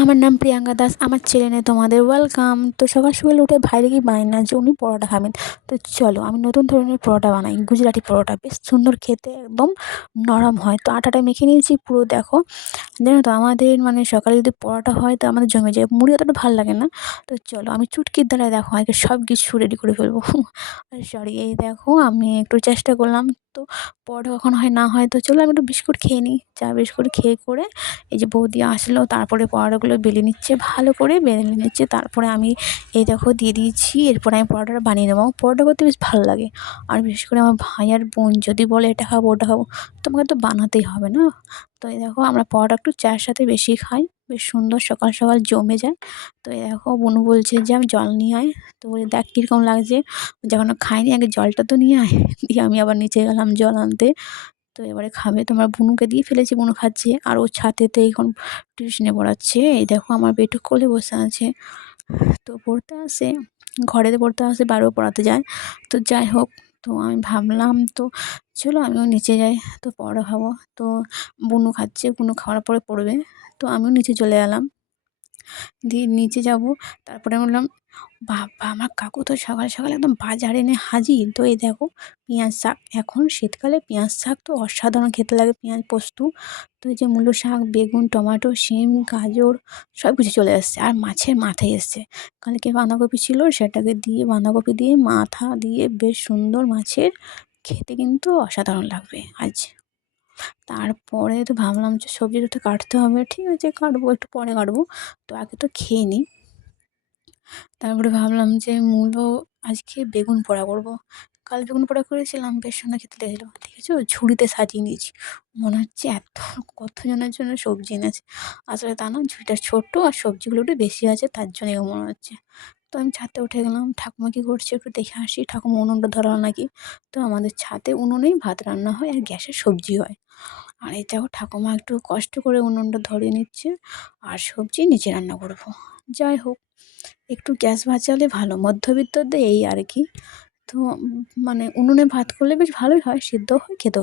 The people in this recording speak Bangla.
আমার নাম প্রিয়াঙ্কা দাস। আমার চ্যানেলে তোমাদের ওয়েলকাম। তো সকাল সকাল উঠে ভাইরে কি বায়না যে উনি পরোটা খাবেন। তো চলো আমি নতুন ধরনের পরোটা বানাই, গুজরাটি পরোটা। বেশ সুন্দর খেতে, একদম নরম হয়। তো আটাটা মেখে নিয়েছি পুরো, দেখো। জানো তো আমাদের মানে সকালে যদি পরোটা হয় তো আমাদের জমে যায়, মুড়ি অতটা ভালো লাগে না। তো চলো আমি চুটকির দ্বারায় দেখো আগে সব কিছু রেডি করে ফেলবো। সরি, এই দেখো আমি একটু চেষ্টা করলাম। তো পরোটা কখন হয় না হয়, তো চলো আমি একটু বিস্কুট খেয়ে নিই। চা বিস্কুট খেয়ে করে এই যে বৌদি আসলো, তারপরে পরোটাগুলো বেলে নিচ্ছে, ভালো করে বেলে নিচ্ছে। তারপরে আমি এই দেখো দিয়ে দিয়েছি। এরপরে আমি পরোটাটা বানিয়ে নেবো। আমার পরোটা করতে বেশ ভালো লাগে। আর বিশেষ করে আমার ভাই আর বোন যদি বলে এটা খাবো ওটা খাবো, তোমাকে তো বানাতেই হবে না। তো এই দেখো আমরা পরোটা একটু চায়ের সাথে বেশি খাই, বেশ সুন্দর সকাল সকাল জমে যায়। তো এই দেখো বোনু বলছে যে আমি জল নিয়ে আয়। তো বলি দেখ কীরকম লাগছে, যখন খাইনি আগে জলটা তো নিয়ে আয়। দিয়ে আমি আবার নিচে গেলাম জল আনতে। তো এবারে খাবে, তোমার বুনুকে দিয়ে ফেলেছি, বুনু খাচ্ছে। আর ও ছাদেতে এখন টিউশনে পড়াচ্ছে। এই দেখো আমার বেটু কোলে বসে আছে। তো পড়তে আসে, ঘরেতে পড়তে আসে, বাইরেও পড়াতে যায়। তো যাই হোক, তো আমি ভাবলাম তো চলো আমিও নিচে যাই, তো পরে খাবো। তো বুনু খাচ্ছে, বুনু খাওয়ার পরে পড়বে। তো আমিও নিচে চলে এলাম, দিয়ে নিচে যাব। তারপরে বললাম বাবা, আমার কাকু তো সকাল সকাল একদম বাজার এনে হাজির। তো এই দেখো পেঁয়াজ শাক, এখন শীতকালে পেঁয়াজ শাক তো অসাধারণ খেতে লাগে, পেঁয়াজ পোস্ত। তো এই যে মূলো শাক, বেগুন, টমেটো, শিম, গাজর সব কিছু চলে এসছে। আর মাছের মাথায় এসছে, কালকে বাঁধাকপি ছিল সেটাকে দিয়ে, বাঁধাকপি দিয়ে মাথা দিয়ে বেশ সুন্দর মাছের, খেতে কিন্তু অসাধারণ লাগবে আজ। তারপরে তো ভাবলাম যে সবজিটা তো কাটতে হবে, ঠিক আছে কাটবো, একটু পরে কাটবো। তো আগে তো খেয়ে নিই। তারপরে ভাবলাম যে মূলো আজকে বেগুন পোড়া করব। কাল বেগুন পোড়া করেছিলাম, বেশ সুন্দর খেতে লেগেছিলো। ঠিক আছে, ওই ঝুড়িতে সাজিয়ে নিয়েছি। মনে হচ্ছে এত কতজনের জন্য সবজি এনেছে। আসলে তা না, ঝুড়িটা ছোট্ট আর সবজিগুলো একটু বেশি আছে, তার জন্য এরকম মনে হচ্ছে। তো আমি ছাদে উঠে গেলাম, ঠাকুমা কী করছে একটু দেখে আসি। ঠাকুমা উনুনটা ধরালো নাকি। তো আমাদের ছাদে উনুনেই ভাত রান্না হয় আর গ্যাসে সবজি হয়। আর এই দেখো ঠাকুমা একটু কষ্ট করে উনুনটা ধরিয়ে নিচ্ছে, আর সবজি নিচে রান্না করবো। যাই হোক, একটু গ্যাস বাঁচালে ভালো, মধ্যবিত্তদের এই আর কি। তো মানে উনুনে ভাত করলে বেশ ভালোই হয়, সিদ্ধ হয়, খেতেও ভালো।